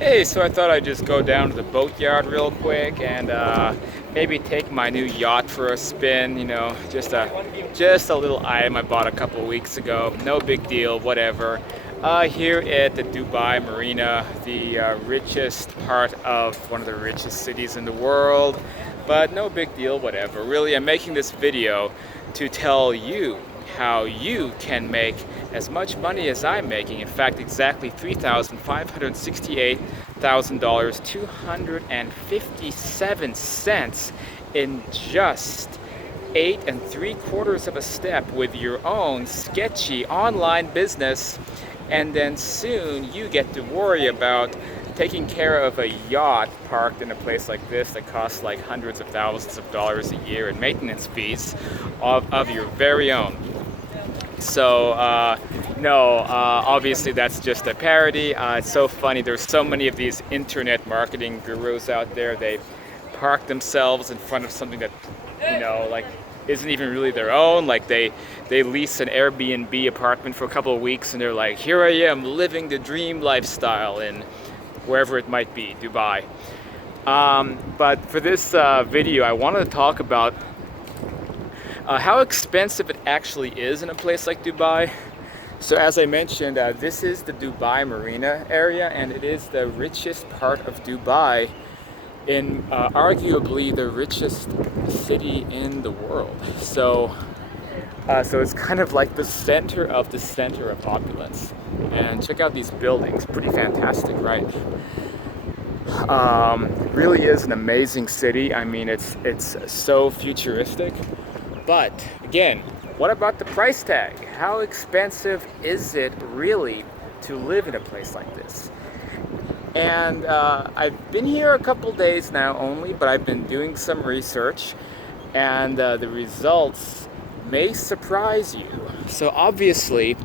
Hey, so I thought I'd just go down to the boatyard real quick and maybe take my new yacht for a spin. Just a little item I bought a couple weeks ago. No big deal, whatever. Here at the Dubai Marina, the richest part of one of the richest cities in the world. But no big deal, whatever. Really, I'm making this video to tell you how you can make as much money as I'm making. In fact, exactly $3,568,000, 257 cents in just 8 3/4 of a step with your own sketchy online business. And then soon you get to worry about taking care of a yacht parked in a place like this that costs like hundreds of thousands of dollars a year in maintenance fees of your very own. So no, obviously that's just a parody. It's so funny. There's so many of these internet marketing gurus out there. They park themselves in front of something that, like isn't even really their own. Like they lease an Airbnb apartment for a couple of weeks and they're like, here I am living the dream lifestyle in wherever it might be, Dubai. But for this video, I wanted to talk about how expensive it actually is in a place like Dubai. So as I mentioned, this is the Dubai Marina area, and it is the richest part of Dubai, in arguably the richest city in the world. So it's kind of like the center of opulence. And check out these buildings, pretty fantastic, right? Really is an amazing city. I mean, it's so futuristic. But again, what about the price tag? How expensive is it really to live in a place like this? And I've been here a couple days now only, but I've been doing some research, and the results may surprise you. So obviously,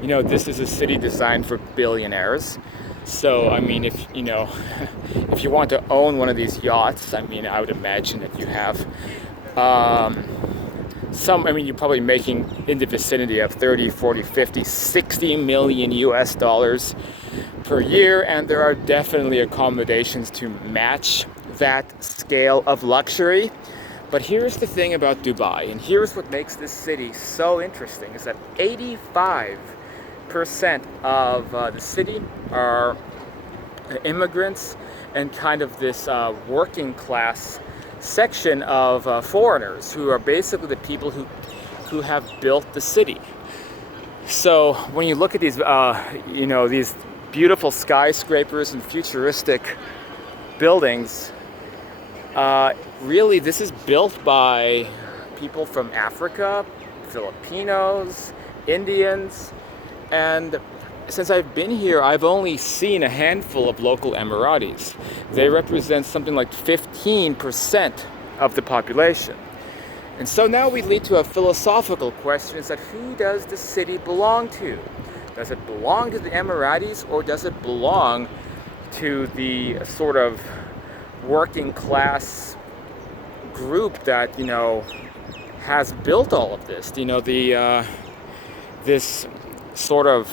this is a city designed for billionaires. So I mean, if if you want to own one of these yachts, I mean, I would imagine that you have you're probably making in the vicinity of 30, 40, 50, 60 million US dollars per year, and there are definitely accommodations to match that scale of luxury. But here's the thing about Dubai, and here's what makes this city so interesting, is that 85% of the city are immigrants and kind of this working class section of foreigners who are basically the people who have built the city. So when you look at these these beautiful skyscrapers and futuristic buildings, really this is built by people from Africa, Filipinos, Indians, and since I've been here, I've only seen a handful of local Emiratis. They represent something like 15% of the population. And so now we lead to a philosophical question, is that who does the city belong to? Does it belong to the Emiratis, or does it belong to the sort of working class group that, has built all of this? This sort of,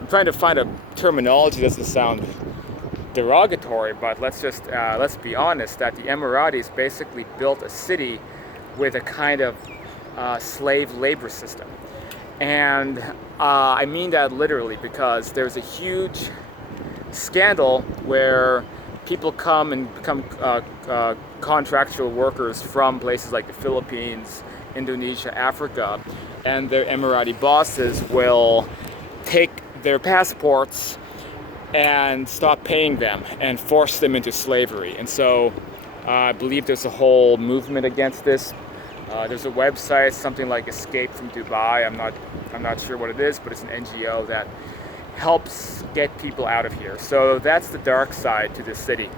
I'm trying to find a terminology that doesn't sound derogatory, but let's be honest, that the Emiratis basically built a city with a kind of slave labor system. And I mean that literally, because there's a huge scandal where people come and become contractual workers from places like the Philippines, Indonesia, Africa, and their Emirati bosses will take their passports and stop paying them and force them into slavery. And so I believe there's a whole movement against this. There's a website, something like Escape from Dubai. I'm not sure what it is, but it's an NGO that helps get people out of here. So that's the dark side to this city.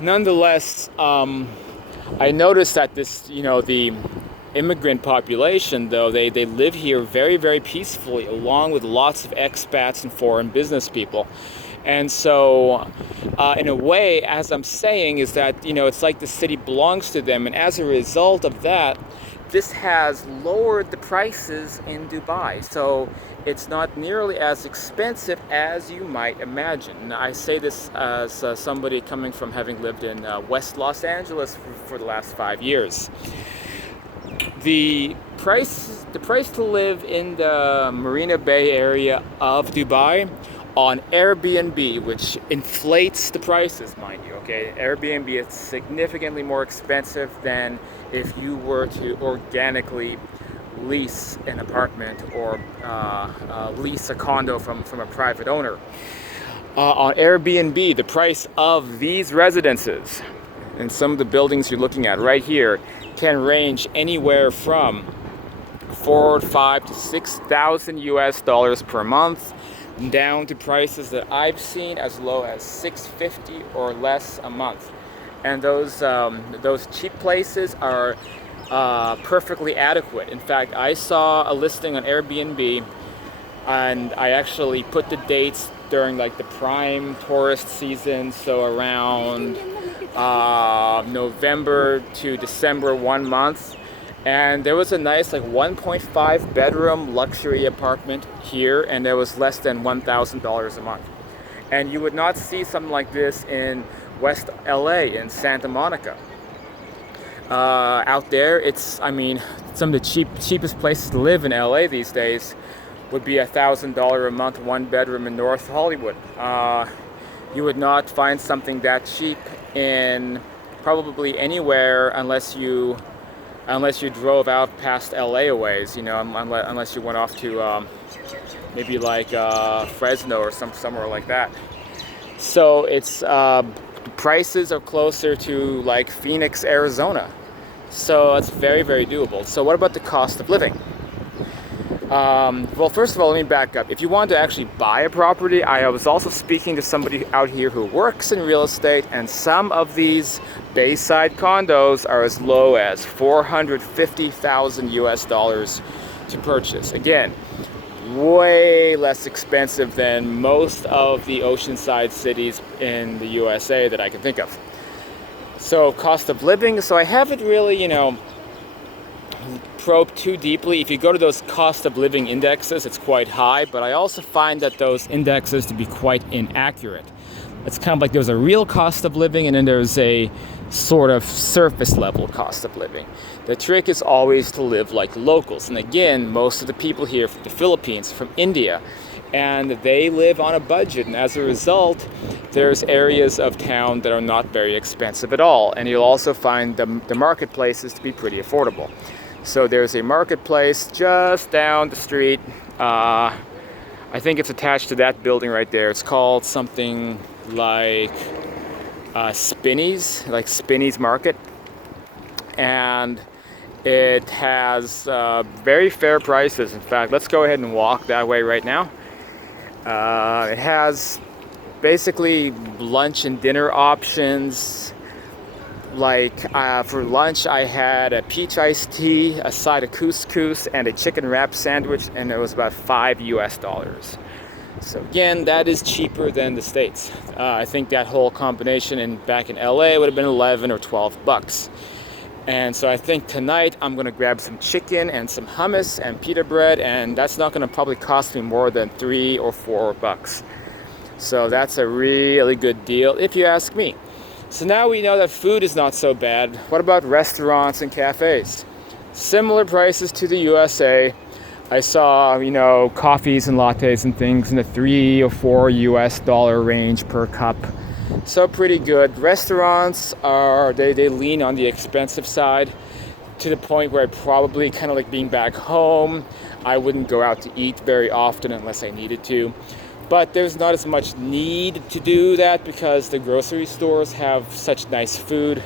Nonetheless, I noticed that the immigrant population, though, they live here very, very peacefully, along with lots of expats and foreign business people. And so in a way, as I'm saying, is that it's like the city belongs to them, and as a result of that, this has lowered the prices in Dubai. So it's not nearly as expensive as you might imagine. Now, I say this as somebody coming from having lived in West Los Angeles for the last 5 years. The price to live in the Marina Bay area of Dubai on Airbnb, which inflates the prices, mind you, okay? Airbnb is significantly more expensive than if you were to organically lease an apartment or lease a condo from a private owner. On Airbnb, the price of these residences and some of the buildings you're looking at right here can range anywhere from 4, 5 to 6,000 US dollars per month, down to prices that I've seen as low as $650 or less a month. And those cheap places are perfectly adequate. In fact, I saw a listing on Airbnb, and I actually put the dates during like the prime tourist season, so around November to December, 1 month. And there was a nice like 1.5 bedroom luxury apartment here, and there was less than $1,000 a month. And you would not see something like this in West LA, in Santa Monica. Out there, I mean, some of the cheapest places to live in LA these days would be $1,000 a month, 1 bedroom in North Hollywood. You would not find something that cheap in probably anywhere unless you drove out past LA a ways, you know, unless you went off to maybe like Fresno or somewhere like that. So it's prices are closer to like Phoenix, Arizona. So it's very, very doable. So what about the cost of living? Well, first of all, let me back up. If you want to actually buy a property, I was also speaking to somebody out here who works in real estate, and some of these Bayside condos are as low as 450,000 US dollars to purchase. Again, way less expensive than most of the oceanside cities in the USA that I can think of. So cost of living, so I haven't really, you know, probe too deeply. If you go to those cost of living indexes, it's quite high, but I also find that those indexes to be quite inaccurate. It's kind of like there's a real cost of living, and then there's a sort of surface level cost of living. The trick is always to live like locals. And again, most of the people here from the Philippines, from India, and they live on a budget, and as a result, there's areas of town that are not very expensive at all, and you'll also find the marketplaces to be pretty affordable. So there's a marketplace just down the street. I think it's attached to that building right there. It's called something like Spinney's Market. And it has very fair prices. In fact, let's go ahead and walk that way right now. It has basically lunch and dinner options. Like for lunch, I had a peach iced tea, a side of couscous, and a chicken wrap sandwich, and it was about $5 US. So again, that is cheaper than the States. I think that whole combination back in LA would have been 11 or 12 bucks. And so I think tonight I'm gonna grab some chicken and some hummus and pita bread, and that's not gonna probably cost me more than 3 or 4 bucks. So that's a really good deal if you ask me. So now we know that food is not so bad. What about restaurants and cafes? Similar prices to the USA. I saw, you know, coffees and lattes and things in the 3 or 4 US dollar range per cup. So pretty good. Restaurants they lean on the expensive side, to the point where I probably kind of like being back home. I wouldn't go out to eat very often unless I needed to. But there's not as much need to do that because the grocery stores have such nice food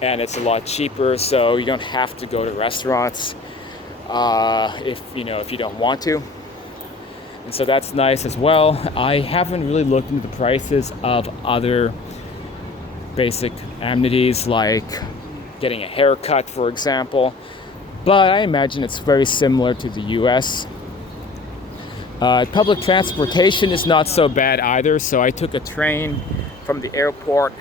and it's a lot cheaper, so you don't have to go to restaurants if you don't want to. And so that's nice as well. I haven't really looked into the prices of other basic amenities like getting a haircut, for example, but I imagine it's very similar to the US. Public transportation is not so bad either, so I took a train from the airport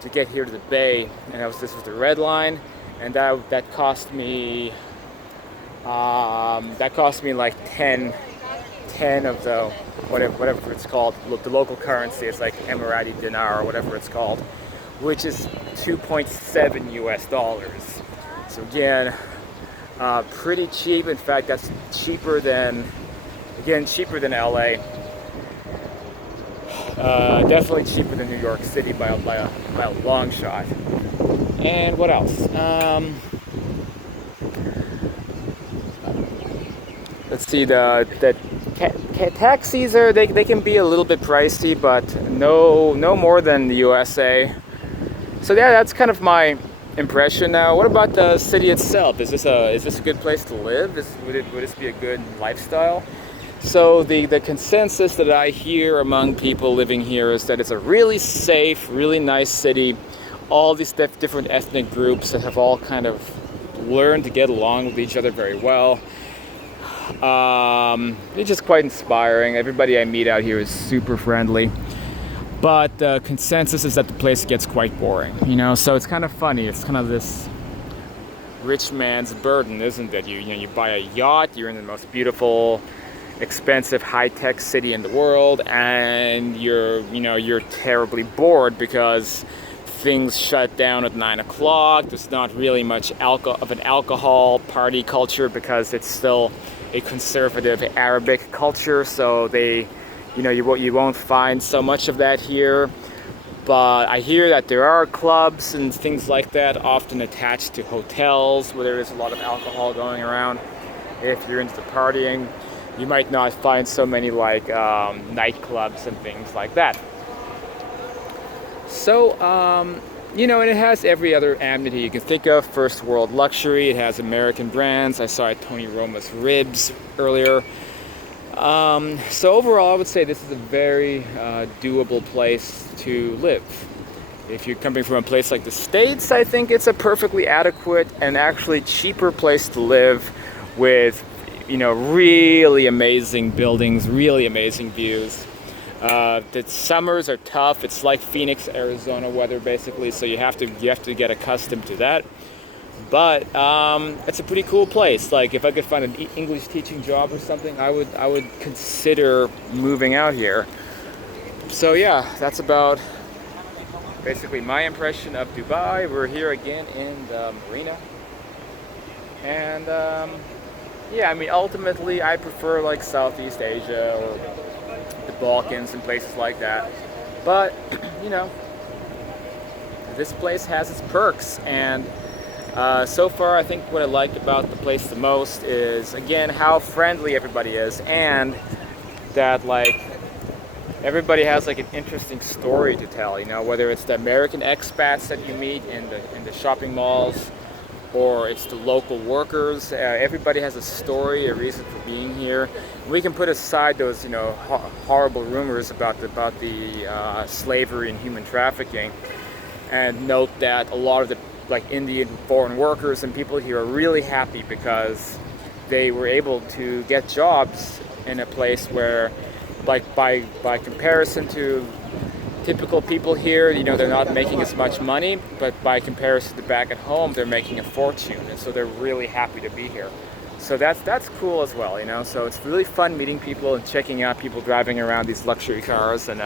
to get here to the bay, and this was the red line, and that cost me That cost me like 10 of the whatever it's called, the local currency. It's like Emirati dinar or whatever it's called, which is 2.7 US dollars. So again, pretty cheap. In fact, that's cheaper than LA. Definitely cheaper than New York City by a long shot. And what else? Let's see, the taxis they can be a little bit pricey, but no more than the USA. So yeah, that's kind of my impression. Now, what about the city itself? Is this a good place to live? Would this be a good lifestyle? So the consensus that I hear among people living here is that it's a really safe, really nice city. All these different ethnic groups that have all kind of learned to get along with each other very well. It's just quite inspiring. Everybody I meet out here is super friendly. But the consensus is that the place gets quite boring, you know. So it's kind of funny. It's kind of this rich man's burden, isn't it? You buy a yacht. You're in the most beautiful, expensive, high-tech city in the world, and you're terribly bored because things shut down at 9 o'clock. There's not really much of an alcohol party culture because it's still a conservative Arabic culture. So you won't find so much of that here. But I hear that there are clubs and things like that often attached to hotels where there is a lot of alcohol going around. If you're into the partying, you might not find so many like nightclubs and things like that. So, and it has every other amenity you can think of. First world luxury. It has American brands. I saw Tony Roma's ribs earlier. So overall, I would say this is a very doable place to live. If you're coming from a place like the States, I think it's a perfectly adequate and actually cheaper place to live with, really amazing buildings, really amazing views. The summers are tough. It's like Phoenix, Arizona weather basically, so you have to get accustomed to that. But it's a pretty cool place. Like if I could find an English teaching job or something, I would consider moving out here. So yeah, that's about basically my impression of Dubai. We're here again in the Marina, and ultimately I prefer like Southeast Asia or the Balkans and places like that. But this place has its perks, and so far I think what I liked about the place the most is, again, how friendly everybody is, and that like everybody has like an interesting story to tell, whether it's the American expats that you meet in the shopping malls, or it's the local workers. Everybody has a story, a reason for being here. We can put aside those, horrible rumors about the slavery and human trafficking, and note that a lot of the like Indian foreign workers and people here are really happy because they were able to get jobs in a place where, like by comparison to typical people here, they're not making as much money, but by comparison to back at home, they're making a fortune, and so they're really happy to be here. So that's cool as well, So it's really fun meeting people and checking out people driving around these luxury cars and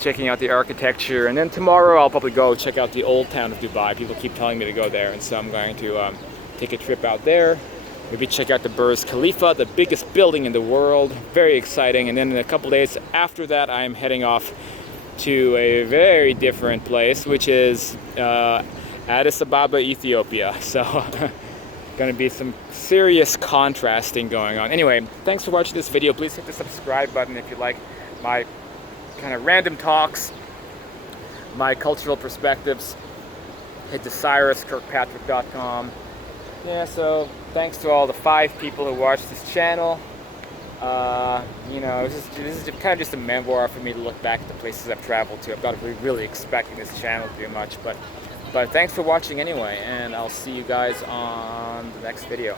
checking out the architecture. And then tomorrow I'll probably go check out the old town of Dubai. People keep telling me to go there, and so I'm going to take a trip out there. Maybe check out the Burj Khalifa, the biggest building in the world. Very exciting. And then in a couple days after that, I'm heading off to a very different place, which is Addis Ababa, Ethiopia. So going to be some serious contrasting going on. Anyway, thanks for watching this video. Please hit the subscribe button if you like my kind of random talks, my cultural perspectives. Hit the CyrusKirkpatrick.com. Yeah, so thanks to all the 5 people who watched this channel. This is kind of just a memoir for me to look back at the places I've traveled to. I'm not really expecting this channel to do much, but thanks for watching anyway, and I'll see you guys on the next video.